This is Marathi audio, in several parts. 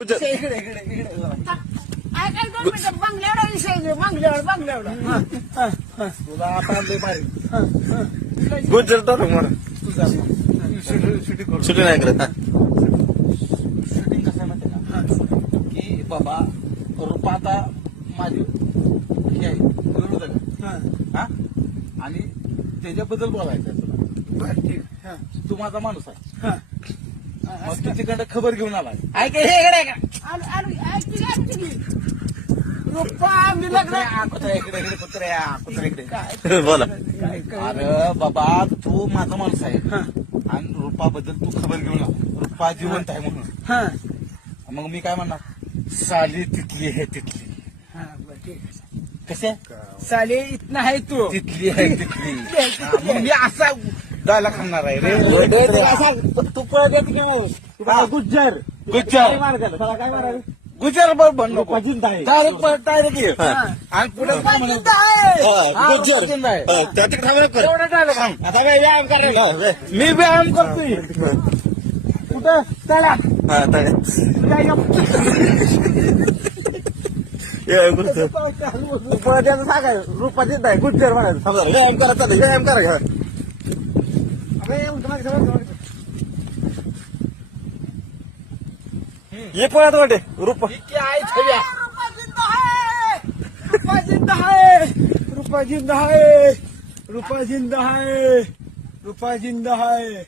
इकडे इकडे इकडे काय काय 2 मिनिटं बंगल्यावर विषय बंगल्यावर तुला आता लय भारी गुजर तर मला तुझा शूटिंग करू सुटी नाही करत शूटिंग कसं आहे माहिती का की बाबा रुपा आता माझी ही आहे बरोबर का हा आणि त्याच्याबद्दल बोलायचं आहे तुला बरं ठीक तू माझा माणूस आहे मग तू तिकडे खबर घेऊन आला ऐक हे इकडे का ऐक रुपा मी लग्न इकडे कुत्र्या बोला अरे बाबा तू माझा माणूस आहे आणि रुपाबद्दल तू खबर घेऊन आला रुपा जिवंत आहे म्हणून मग मी काय म्हणणार साली तिथली आहे तिथली कसे साले इतना है तू तिथली आहे तिथली मग मी असा डायला खाणार आहे रे तू पळत येते की मग हा. गुज्जर गुज्जर त्याला काय मारायचं गुजर बनलो जिंदा आहे डायरेक्ट ये आणि पुढे काय म्हणायचं? हा, गुजर जिंदा आहे. त्या तिकडे थांबा कर एवढा डायलॉग सांग आता काय व्यायाम करायला मी व्यायाम करतोय कुठं चला हा ताडे पळत सांगाय रुपा जिंदा आहे गुज्जर म्हणायचं थांबा व्यायाम करा चालेल व्यायाम करा घ्या ये पळत वाटे रूप आहे छव्या रुपा जिंदा है रुपा जिंदा है रुपा जिंदा है रुपा जिंदा है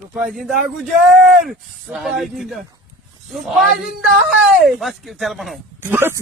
रुपा जिंदा है गुजर रुपा जिंदा है बस की चला म्हणू बस